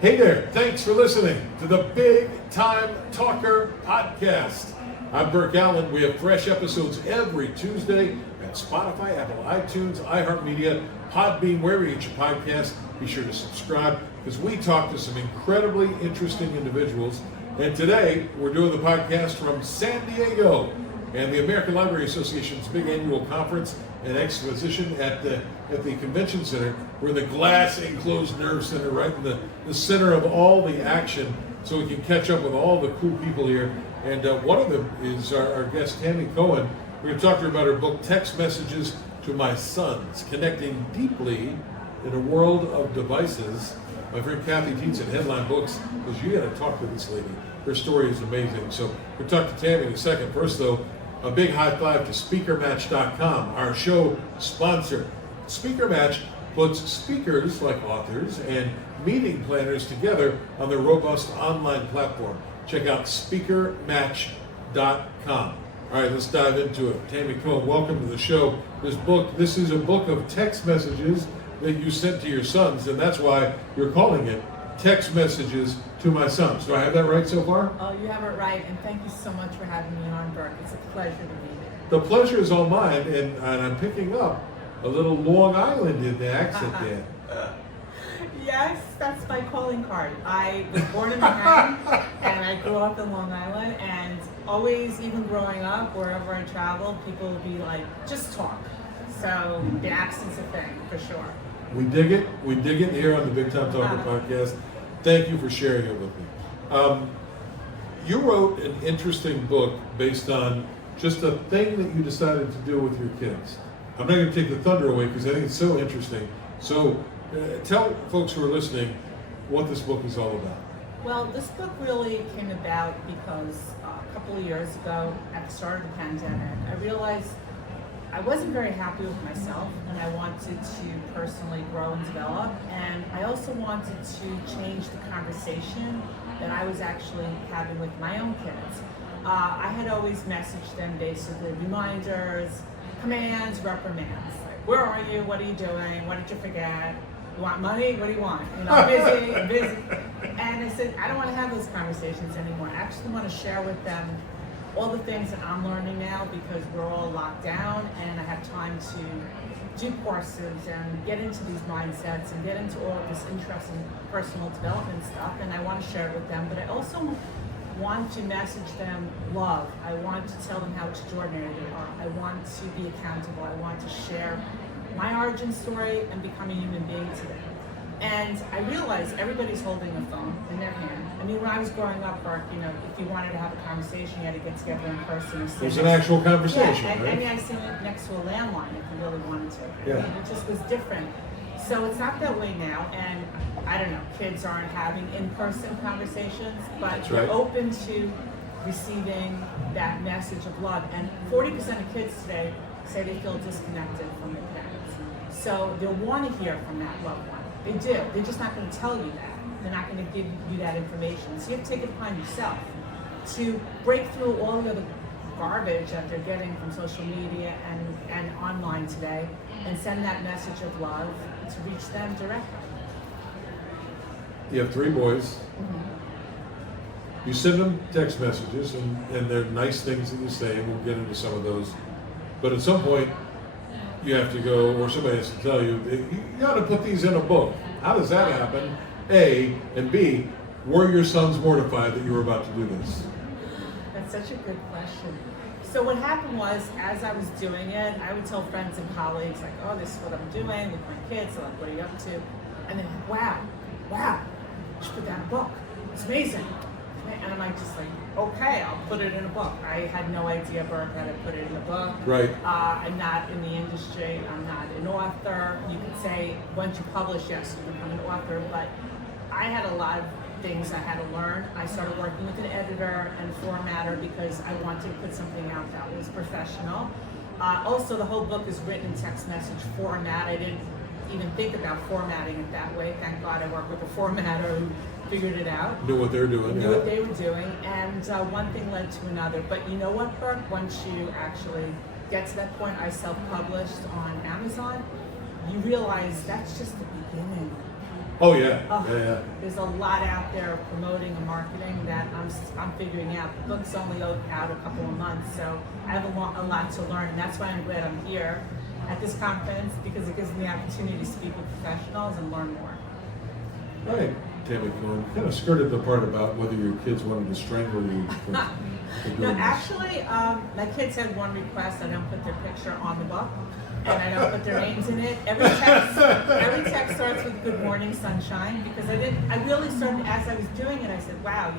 Hey there, thanks for listening to the Big Time Talker podcast. I'm Burke Allen. We have fresh episodes every Tuesday at Spotify, Apple, iTunes, iHeartMedia, Podbean, wherever you get your podcast. Be sure to subscribe because we talk to some incredibly interesting individuals. And today we're doing the podcast from San Diego and the American Library Association's big annual conference and exposition at the convention center. We're in the glass enclosed nerve center, right in the center of all the action, so we can catch up with all the cool people here. And one of them is our guest, Tammy Cohen. We're going to talk to her about her book, Text Messages to My Sons, Connecting Deeply in a World of Devices. My friend Kathy Teets at Headline Books, because you got to talk to this lady. Her story is amazing. So we'll talk to Tammy in a second. First, though, a big high five to SpeakerMatch.com, our show sponsor. SpeakerMatch puts speakers like authors and meeting planners together on their robust online platform. Check out SpeakerMatch.com. All right, let's dive into it. Tammy Cohen, welcome to the show. This is a book of text messages that you sent to your sons, and that's why you're calling it Text Messages to My Sons. Do I have that right so far? Oh, you have it right, and thank you so much for having me on, Burke. It's a pleasure to be here. The pleasure is all mine, and I'm picking up a little Long Island in the accent there. Yes, that's my calling card. I was born in Manhattan, and I grew up in Long Island, and always, even growing up, wherever I traveled, people would be like, just talk. So the accent's a thing, for sure. We dig it. We dig it here on the Big Time Talker podcast. Thank you for sharing it with me. You wrote an interesting book based on just a thing that you decided to do with your kids. I'm not going to take the thunder away because I think it's so interesting. So tell folks who are listening what this book is all about. Well, this book really came about because a couple of years ago, at the start of the pandemic, I realized I wasn't very happy with myself, and I wanted to personally grow and develop, and I also wanted to change the conversation that I was actually having with my own kids. I had always messaged them basically reminders, commands, reprimands. Like, where are you? What are you doing? What did you forget? You want money? What do you want? You know, I'm busy. And I said, I don't want to have those conversations anymore. I actually want to share with them all the things that I'm learning now because we're all locked down and I have time to do courses and get into these mindsets and get into all of this interesting personal development stuff, and I want to share it with them, but I also want to message them love. I want to tell them how extraordinary they are. I want to be accountable. I want to share my origin story and become a human being to them. And I realized everybody's holding a phone in their hand. I mean, when I was growing up, Burke, you know, if you wanted to have a conversation, you had to get together in person. It was an actual conversation, yeah, right? I mean, I sit next to a landline if you really wanted to. Yeah. I mean, it just was different. So it's not that way now, and I don't know, kids aren't having in-person conversations, but That's they're right. open to receiving that message of love. And 40% of kids today say they feel disconnected from their parents. So they'll want to hear from that loved one. They do. They're just not going to tell you that. They're not going to give you that information. So you have to take it upon yourself to break through all the other garbage that they're getting from social media and online today and send that message of love to reach them directly. You have 3 boys. Mm-hmm. You send them text messages, and they're nice things that you say, and we'll get into some of those. But at some point, you have to go, or somebody has to tell you, you got to put these in a book. How does that happen? A, and B, were your sons mortified that you were about to do this? That's such a good question. So what happened was, as I was doing it, I would tell friends and colleagues, like, oh, this is what I'm doing with my kids. They're like, what are you up to? And they're like, wow, you should put that in a book. It's amazing. And I'm like, just like, okay, I'll put it in a book. I had no idea, Burke, how to put it in a book. Right. I'm not in the industry. I'm not an author. You could say once you publish, yes, you become an author. But I had a lot of things I had to learn. I started working with an editor and formatter because I wanted to put something out that was professional. Also, the whole book is written in text message format. I didn't even think about formatting it that way. Thank God I worked with a formatter who figured it out. Knew what they were doing. Knew what they were doing, and one thing led to another. But you know what, Burke? Once you actually get to that point, I self-published on Amazon, you realize that's just the beginning. Oh yeah, Oh, yeah. there's a lot out there promoting and marketing that I'm figuring out. The book's only out a couple of months, so I have a lot to learn, and that's why I'm glad I'm here at this conference, because it gives me the opportunity to speak with professionals and learn more. All right, Tammy Cohen, kind of skirted the part about whether your kids wanted to strangle you. For No, doing this. actually, my kids had one request. I don't put their picture on the book, and I don't put their names in it. Every text starts with "Good morning, sunshine," because I really started, as I was doing it, I said, wow,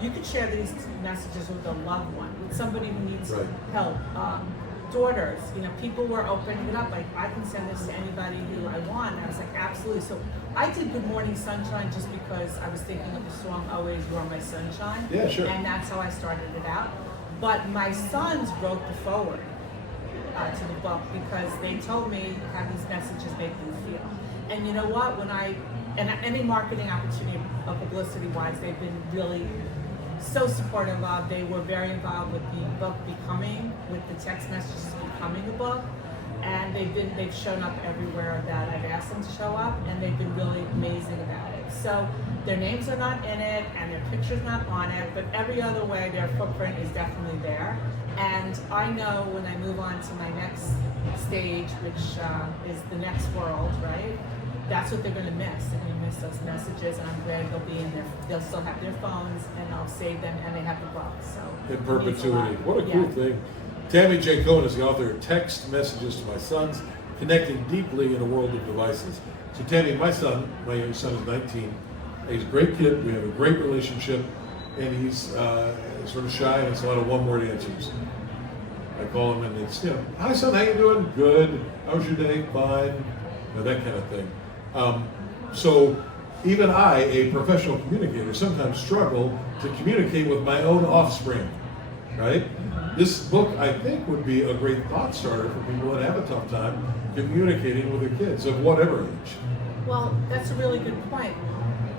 you could share these messages with a loved one, with somebody who needs Right. help. Daughters, people were opening it up, like, I can send this to anybody who I want. And I was like, absolutely. So I did Good Morning Sunshine just because I was thinking of the song Always You Are My Sunshine. Yeah, sure. And that's how I started it out. But my sons wrote the forward to the book because they told me how these messages make them feel. And you know what? And any marketing opportunity, publicity-wise, they've been really so supportive of. They were very involved with the book becoming, with the text messages becoming a book, and they've shown up everywhere that I've asked them to show up, and they've been really amazing about it. So their names are not in it, and their picture's not on it, but every other way, their footprint is definitely there. And I know when I move on to my next stage, which is the next world, right? That's what they're going to miss. They're going to miss those messages, and I'm glad they'll be in there. They'll still have their phones, and I'll save them, and they have the book. So In perpetuity. lot. What a cool thing. Tammy J. Cohen is the author of Text Messages to My Sons, Connecting Deeply in a World of Devices. So Tammy, my young son is 19. He's a great kid. We have a great relationship, and he's sort of shy, and it's a lot of one-word answers. I call him, and it's, hi son, how you doing? Good. How was your day? Fine. That kind of thing. So even I, a professional communicator, sometimes struggle to communicate with my own offspring, right? This book, I think, would be a great thought starter for people that have a tough time communicating with their kids of whatever age. Well, that's a really good point.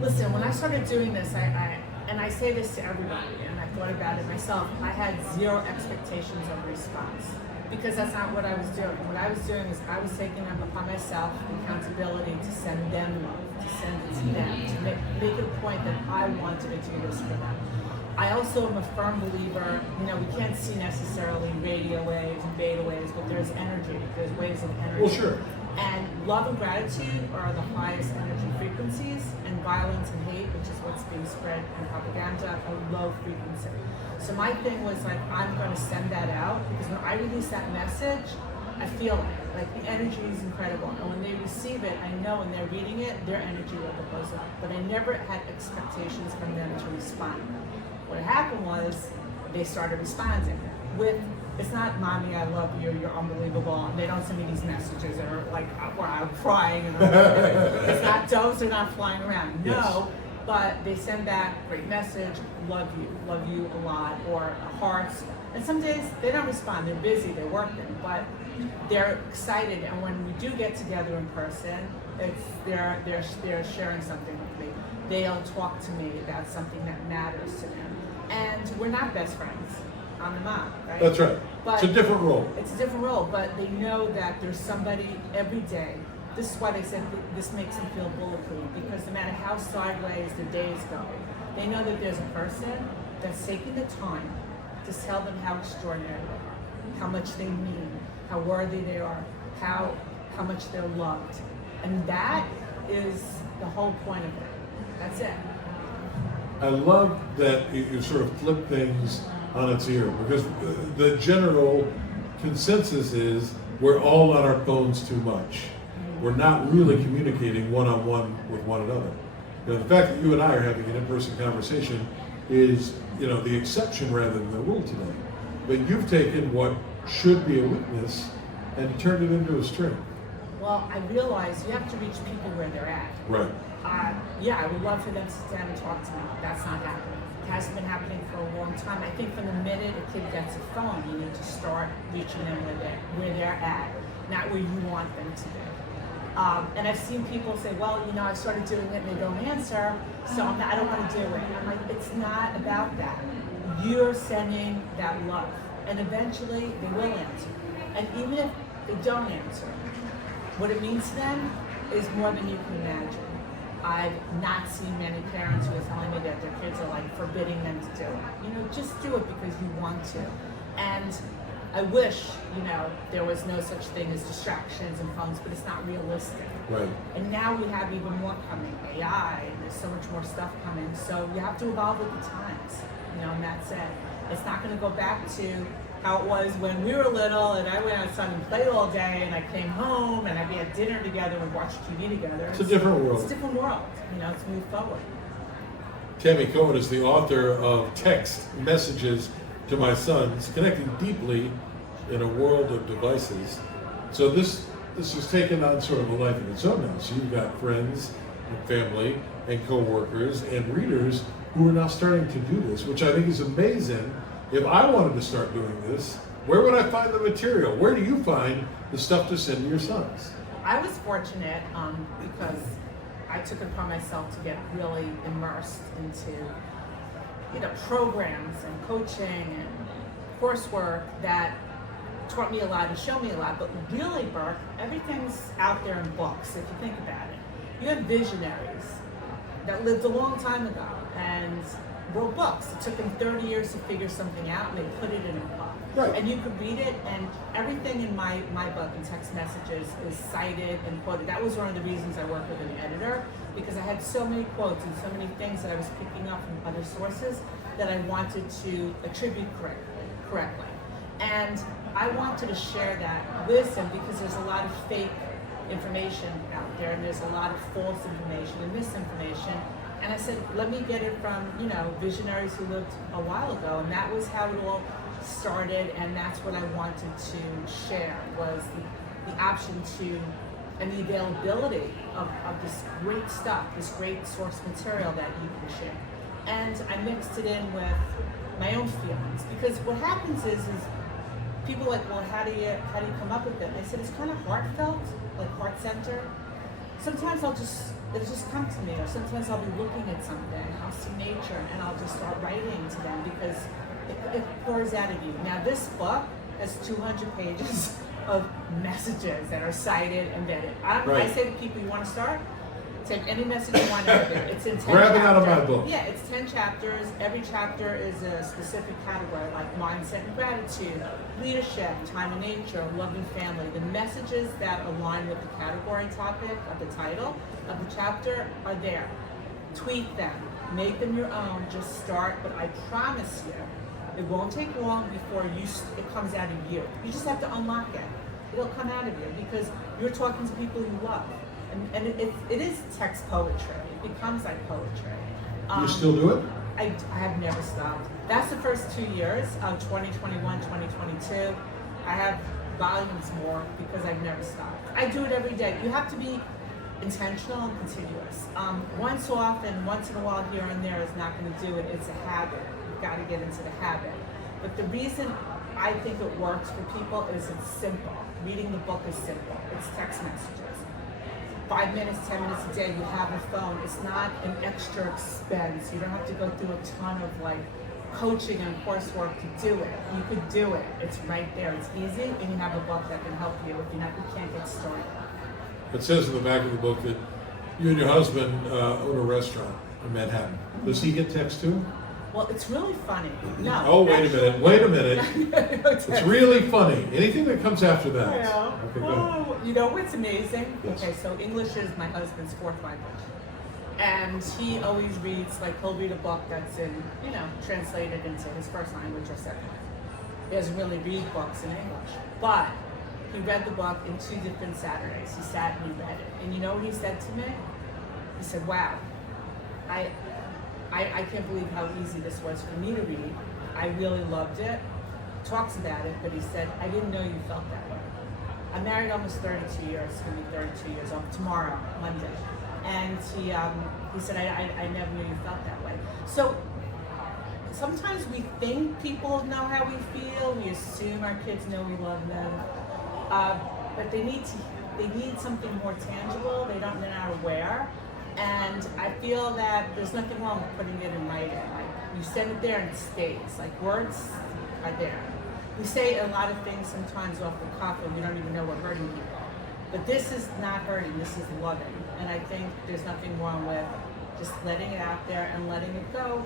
Listen, when I started doing this, I say this to everybody, and I thought about it myself, I had zero expectations of response. Because that's not what I was doing. What I was doing is I was taking them upon myself, accountability to send them love, to send it to them, to make it a point that I wanted to do this for them. I also am a firm believer, we can't see necessarily radio waves and beta waves, but there's energy, there's waves of energy. Well, sure. And love and gratitude are the highest energy frequencies, and violence and hate, which is what's being spread in propaganda, are low frequency. So my thing was like, I'm going to send that out, because when I release that message, I feel it. Like, the energy is incredible. And when they receive it, I know when they're reading it, their energy level goes up. But I never had expectations from them to respond. What happened was they started responding with, it's not, mommy, I love you, you're unbelievable. And they don't send me these messages that are like, where I'm crying. And it's not, those are not flying around. No. Yes. But they send back, great message, love you a lot, or hearts. And some days they don't respond, they're busy, they're working, but they're excited. And when we do get together in person, they're sharing something with me. They'll talk to me about something that matters to them. And we're not best friends. I'm the mom, right? That's right. But it's a different role. It's a different role, but they know that there's somebody every day. This is why they said this makes them feel bulletproof, because no matter how sideways the days go, they know that there's a person that's taking the time to tell them how extraordinary they are, how much they mean, how worthy they are, how much they're loved. And that is the whole point of it. That's it. I love that you sort of flip things on its ear, because the general consensus is we're all on our phones too much. We're not really communicating one-on-one with one another. The fact that you and I are having an in-person conversation is, the exception rather than the rule today. But you've taken what should be a weakness and turned it into a strength. Well, I realize you have to reach people where they're at. Right. I would love for them to sit down and talk to me. That's not happening. It hasn't been happening for a long time. I think from the minute a kid gets a phone, you need to start reaching them where they're at, not where you want them to be. And I've seen people say, well, I started doing it and they don't answer, so I don't want to do it. I'm like, it's not about that. You're sending that love, and eventually they will answer. And even if they don't answer, what it means to them is more than you can imagine. I've not seen many parents who are telling me that their kids are like forbidding them to do it. You know, just do it because you want to. And I wish, you know, there was no such thing as distractions and phones, but it's not realistic. Right. And now we have even more coming, AI, and there's so much more stuff coming. So you have to evolve with the times, you know, and that's it. It's not going to go back to how it was when we were little and I went outside and played all day and I came home and we had dinner together and watched TV together. It's a different world. It's a different world, you know, it's moved forward. Tammy Cohen is the author of Text Messages to My Sons, Connecting Deeply in a World of Devices. So this has taken on sort of a life of its own now. So you've got friends and family and co-workers and readers who are now starting to do this, which I think is amazing. If I wanted to start doing this, where would I find the material? Where do you find the stuff to send to your sons? I was fortunate because I took it upon myself to get really immersed into, you know, programs and coaching and coursework that taught me a lot and showed me a lot. But really, Burke, everything's out there in books, if you think about it. You have visionaries that lived a long time ago and wrote books. It took them 30 years to figure something out, and they put it in a book. Right. And you could read it, and everything in my book and Text Messages is cited and quoted. That was one of the reasons I worked with an editor, because I had so many quotes and so many things that I was picking up from other sources that I wanted to attribute correctly. And I wanted to share that wisdom because there's a lot of fake information out there, and there's a lot of false information and misinformation. And I said, let me get it from, you know, visionaries who lived a while ago. And that was how it all started. And that's what I wanted to share, was the option to, and the availability of this great stuff, this great source material that you can share. And I mixed it in with my own feelings. Because what happens is people are like, well, how do you come up with it? And I said, it's kind of heartfelt, like heart-centered. Sometimes it'll just come to me, or sometimes I'll be looking at something, I'll see nature, and I'll just start writing to them because it pours out of you. Now, this book has 200 pages of messages that are cited and vetted. I say to people, you want to start? Take any message you want out of it. It's in 10 Grab chapters. it out of my book. Yeah, it's 10 chapters. Every chapter is a specific category, like mindset and gratitude, leadership, time and nature, love and family. The messages that align with the category topic of the title of the chapter are there. Tweak them, make them your own, just start, but I promise you, it won't take long before it comes out of you. You just have to unlock it. It'll come out of you because you're talking to people you love. And it is text poetry. It becomes like poetry. You still do it? I have never stopped. That's the first 2 years of 2021, 2022. I have volumes more because I've never stopped. I do it every day. You have to be intentional and continuous. Once in a while, here and there is not going to do it. It's a habit. You've got to get into the habit. But the reason I think it works for people is it's simple. Reading the book is simple. It's text messages. 5 minutes, 10 minutes a day, you have a phone. It's not an extra expense. You don't have to go through a ton of like coaching and coursework to do it. You could do it. It's right there. It's easy, and you have a book that can help you if you can't get started. It says in the back of the book that you and your husband own a restaurant in Manhattan. Does he get text too? Well, it's really funny. No. Oh, wait a minute. It's really funny. Anything that comes after that. Yeah. Okay, go ahead. You know what's amazing? Yes. Okay, so English is my husband's fourth language. And he always reads, like he'll read a book that's in, you know, translated into his first language or second. He doesn't really read books in English. But he read the book in 2 different Saturdays. He sat and he read it. And you know what he said to me? He said, wow, I can't believe how easy this was for me to read. I really loved it. Talks about it, but he said, I didn't know you felt that way. I'm married almost 32 years, it's going to be 32 years old tomorrow, Monday. And he said, I never knew you felt that way. So sometimes we think people know how we feel. We assume our kids know we love them. But they need something more tangible. They're not aware. And I feel that there's nothing wrong with putting it in writing. Like, you send it there and it stays. Like, words are there. We say a lot of things sometimes off the cuff and we don't even know we're hurting people. But this is not hurting, this is loving. And I think there's nothing wrong with just letting it out there and letting it go.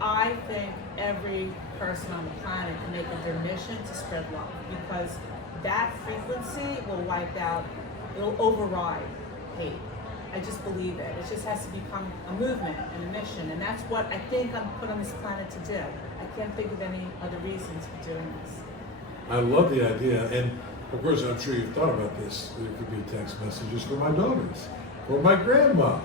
I think every person on the planet can make it their mission to spread love, because that frequency will wipe out, it'll override hate. I just believe it. It just has to become a movement and a mission, and that's what I think I'm put on this planet to do. I can't think of any other reasons for doing this. I love the idea, and of course, I'm sure you've thought about this. There could be text messages for my daughters, for my grandma,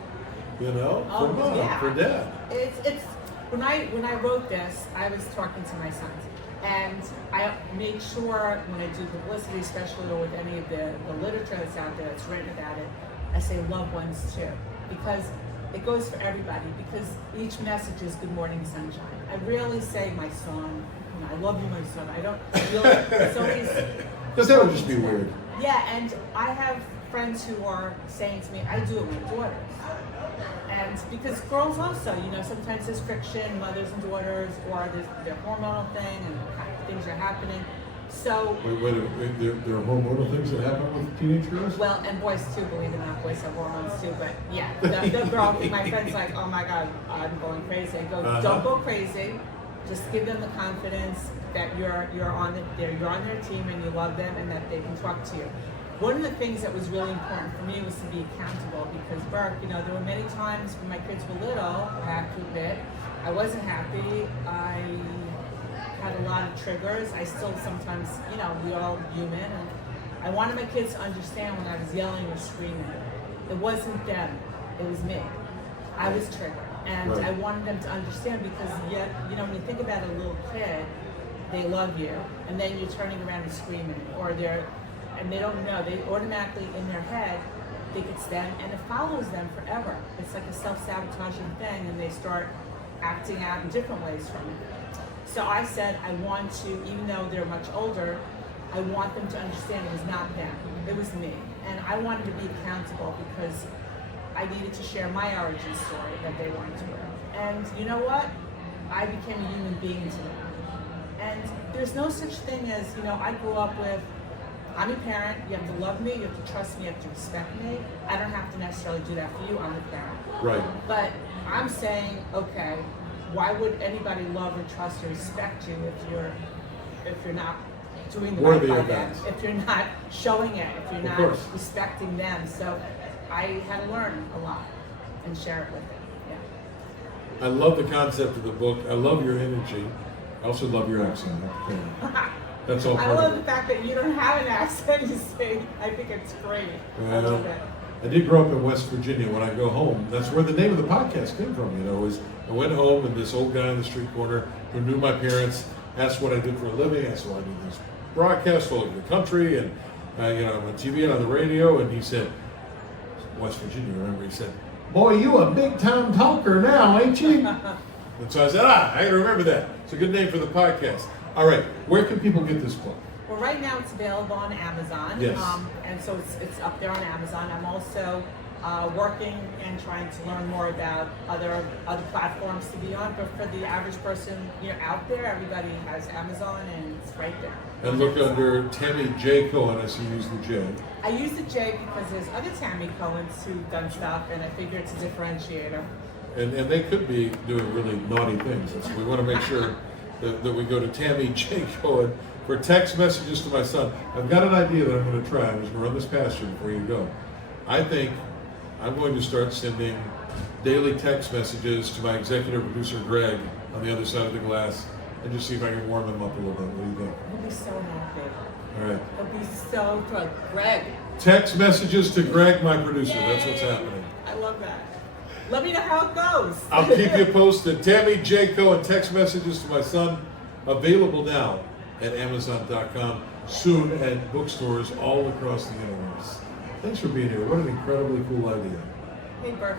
for mom, yeah. for dad. It's when I wrote this, I was talking to my sons, and I made sure when I do publicity, especially with any of the literature that's out there that's written about it, I say loved ones too, because it goes for everybody, because each message is good morning sunshine. I rarely say my son, I love you, my son. I don't really, it's always... Because that would just be weird. Yeah, and I have friends who are saying to me, I do it with daughters. And because girls also, sometimes there's friction, mothers and daughters, or there's their hormonal thing and things are happening. So Wait, there are hormonal things that happen with teenage girls? well, and boys too, believe it or not, boys have hormones too, but yeah, the girl, my friend's like, oh my God, I'm going crazy. I go, don't go crazy, just give them the confidence that you're on their team and you love them and that they can talk to you. One of the things that was really important for me was to be accountable, because Burke, there were many times when my kids were little, I have to admit, I wasn't happy. I had a lot of triggers. I still sometimes, we all human, and I wanted my kids to understand when I was yelling or screaming, it wasn't them, it was me. I was triggered, and right. I wanted them to understand, because when you think about a little kid, they love you, and then you're turning around and screaming, or they don't know, they automatically in their head think it's them, and it follows them forever. It's like a self-sabotaging thing, and they start acting out in different ways from it. So I said, I want to, even though they're much older, I want them to understand it was not them, it was me. And I wanted to be accountable, because I needed to share my origin story that they weren't aware of. And you know what? I became a human being to them. And there's no such thing as, I grew up with, I'm a parent, you have to love me, you have to trust me, you have to respect me. I don't have to necessarily do that for you, I'm a parent. Right. But I'm saying, okay, why would anybody love or trust or respect you if you're not doing the right by them, if you're not showing it, if you're not respecting them? So I had to learn a lot and share it with them. Yeah. I love the concept of the book. I love your energy. I also love your accent. That's all. I love the fact that you don't have an accent, you see. I think it's great. I love it. I did grow up in West Virginia. When I go home, that's where the name of the podcast came from. Was I went home and this old guy on the street corner who knew my parents asked what I did for a living. I said, well, I do these broadcasts all over the country, and I'm on TV and on the radio. And he said, West Virginia, remember? He said, boy, you a big time talker now, ain't you? And so I said, I remember that. It's a good name for the podcast. All right, where can people get this book? Well, right now it's available on Amazon. Yes. And so it's up there on Amazon. I'm also working and trying to learn more about other platforms to be on. But for the average person out there, everybody has Amazon, and it's right there. And look under Tammy J. Cohen. I see you use the J. I use the J because there's other Tammy Cohens who've done stuff, and I figure it's a differentiator. And they could be doing really naughty things. So we want to make sure that we go to Tammy J. Cohen for text messages to my son. I've got an idea that I'm going to try. I'm just going to run this past you before you go. I think I'm going to start sending daily text messages to my executive producer, Greg, on the other side of the glass, and just see if I can warm him up a little bit. What do you think? He'll be so happy. All right. He'll be so thrilled. Greg. Text messages to Greg, my producer. Yay. That's what's happening. I love that. Let me know how it goes. I'll keep you posted. Tammy J. Cohen, text messages to my son, available now at Amazon.com, soon at bookstores all across the universe. Thanks for being here. What an incredibly cool idea. Hey, Burke,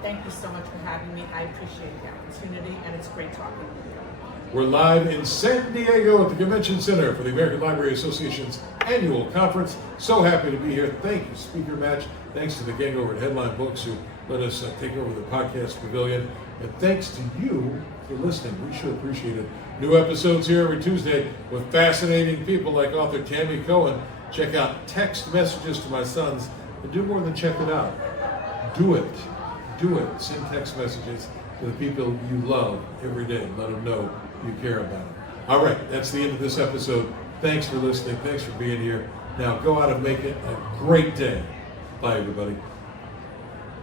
thank you so much for having me. I appreciate the opportunity, and it's great talking with you. We're live in San Diego at the Convention Center for the American Library Association's annual conference. So happy to be here. Thank you, Speaker Match. Thanks to the gang over at Headline Books who let us take over the podcast pavilion. And thanks to you for listening. We sure appreciate it. New episodes here every Tuesday with fascinating people like author Tammy Cohen. Check out Text Messages to My Sons, and do more than check it out. do it. Do it. Send text messages to the people you love every day. Let them know you care about them. All right, that's the end of this episode. Thanks for listening. Thanks for being here. Now go out and make it a great day. Bye, everybody.